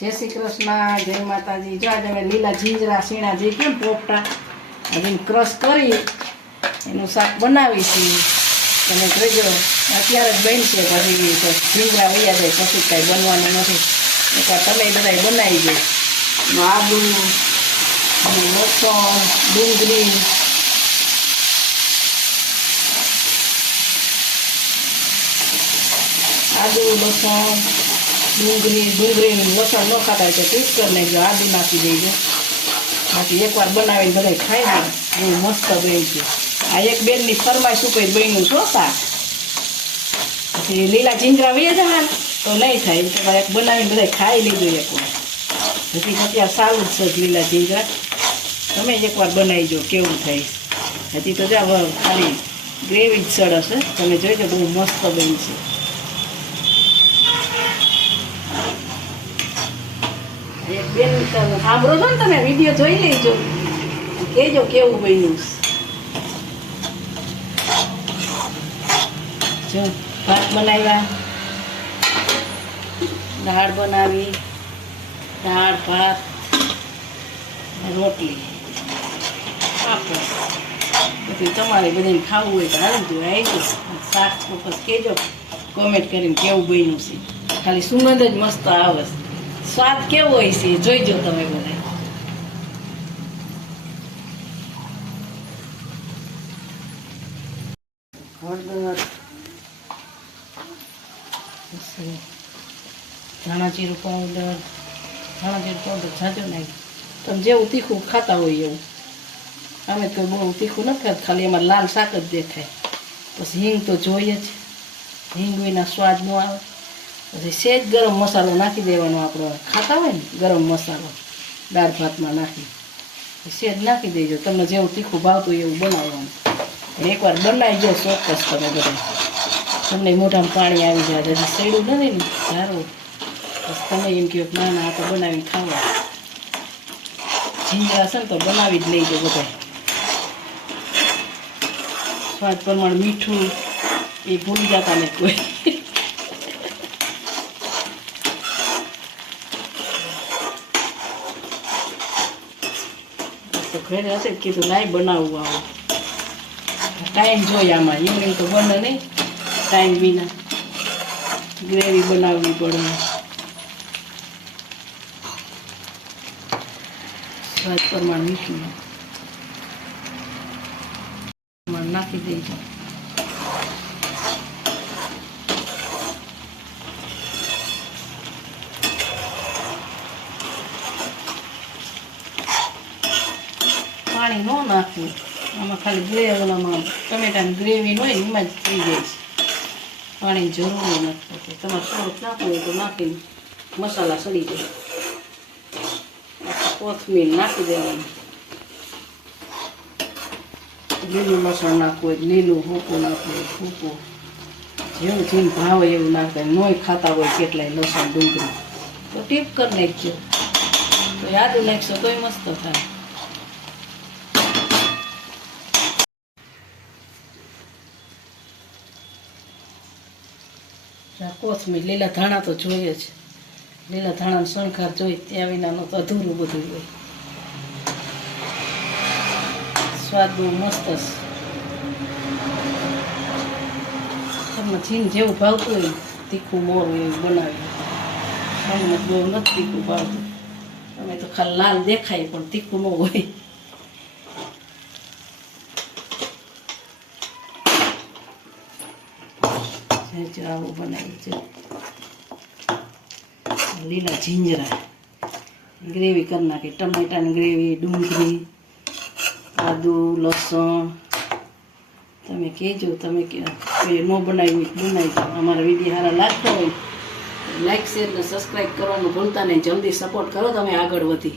જય શ્રી કૃષ્ણ, જય માતાજી। જો આજે અમે લીલા જીંજરા સીણા જે કેમ પોપટા આજે ક્રશ કરી એનું શાક બનાવીશું। તમે જોજો અત્યારે જ બનશે, પછી જીંજરા વૈયા જાય પછી કાંઈ બનવાનું નથી। એકવાર તમે બધા બનાવી દો। આદુ લસણ ડુંગળી આદુ લસણ ડુંગળી લસણ ન ખાતા હોય તો પીસ કરી નાખજો, આદુ નાખી દેજો। બાકી એકવાર બનાવીને બધા ખાઈ લે, બહુ મસ્ત બન્યું છે। આ એક બેનની ફરમાઈશ ઉપર બન્યું છો શાક। પછી લીલા જીંજરા વૈયા જાય તો નહીં થાય, તો એક બનાવીને બધા ખાઈ લીધું એકવાર। હજી અત્યારે સારું જ છે લીલા જીંજરા, તમે એકવાર બનાવીજો કેવું થાય। હજી તો જાવ ખાલી ગ્રેવી જ સરસ છે, તમે જોઈજો બહુ મસ્ત બનશે। એક બેન સાંભળો છો ને તમે, વિડીયો જોઈ લેજો, કહેજો કેવું બન્યું। જો ભાત બનાવ્યા, દાળ બનાવી, દાળ ભાત રોટલી પાપડ, પછી તમારે બધાને ખાવું હોય તો હાલજો આવજો। શાક પછી કહેજો કોમેન્ટ કરીને કેવું બન્યું છે। ખાલી સુગંધ જ મસ્ત આવે છે, સ્વાદ કેવો હોય છે જોઈજો તમે બધા। હળદર, ધાણા જીરું પાવડર, જાજો નાખી, તમે જેવું તીખું ખાતા હોય એવું। અમે તો બહુ તીખું નથી ખાતા, ખાલી એમાં લાલ શાક જ દેખાય। પછી હિંગ તો જોઈએ જ, હિંગ વિના સ્વાદ ન આવે। પછી સેજ ગરમ મસાલો નાખી દેવાનો, આપણે ખાતા હોય ને ગરમ મસાલો દાળ ભાતમાં નાખી સેજ નાખી દેજો। તમને જેવું તીખું ભાવતું હોય એવું બનાવવાનું। એકવાર બનાવી જો ચોક્કસ તમે બધા, તમને મોઢામાં પાણી આવી જાય। હજી સેડું નથી ને સારું, બસ તમે એમ કહો ના ના આ તો બનાવીને ખાવા। જીંજરા છે ને તો બનાવી જ લેજો બધા। સ્વાદ પ્રમાણે મીઠું એ ભૂલી જતા ને કોઈ। તો ઘરે હશે કીધું લાઈ બનાવવું આવું, ટાઈમ જોઈએ આમાં, એમને તો બને નહીં ટાઈમ વિના, ગ્રેવી બનાવવી પડે। સ્વાદ પ્રમાણે મીઠું નાખી દેજો। પાણી ન નાખવું આમાં, ખાલી ગ્રેવીમાં ટમેટાની ગ્રેવી હોય એમાં જ થઈ જાય છે, પાણી જરૂર નથી। તમારે થોડુંક નાખવું હોય તો નાખીને મસાલા સડી જાય। કોથમીર નાખી દેવાનું, લીલું લસણ નાખવું હોય લીલું, સૂકું નાખવું હોય સૂકું, જેવું જેમ ભાવે એવું નાખતા। નોય ખાતા હોય કેટલાય લસણ ડુંગળી તો ટીપ કરી નાખજો, તો આદું નાખશો તોય મસ્ત થાય। કોથમીર, લીલા ધાણા તો જોઈએ જ, લીલા ધાણાનો શણગાર જોઈએ, ત્યાં વિનાનું તો અધૂરું બધું હોય। સ્વાદ બહુ મસ્ત છે, તમને જીન જેવું ભાવતું હોય તીખું મોરું એવું બનાવી। અમને બહુ નથી તીખું ભાવતું, અમે તો ખાલી લાલ દેખાય પણ તીખું ન હોય। આવું બનાવ્યું છે લીલા જીંજરા, ગ્રેવી કરી નાખી, ટમેટાની ગ્રેવી, ડુંગળી, આદુ લસણ, તમે કહેજો તમે ન બનાવ્યું બનાવી દો। અમારા વિડીયો સારા લાગતા હોય લાઈક શેર ને સબસ્ક્રાઈબ કરવાનું ભૂલતા નહીં, જલ્દી સપોર્ટ કરો તમે આગળ વધી।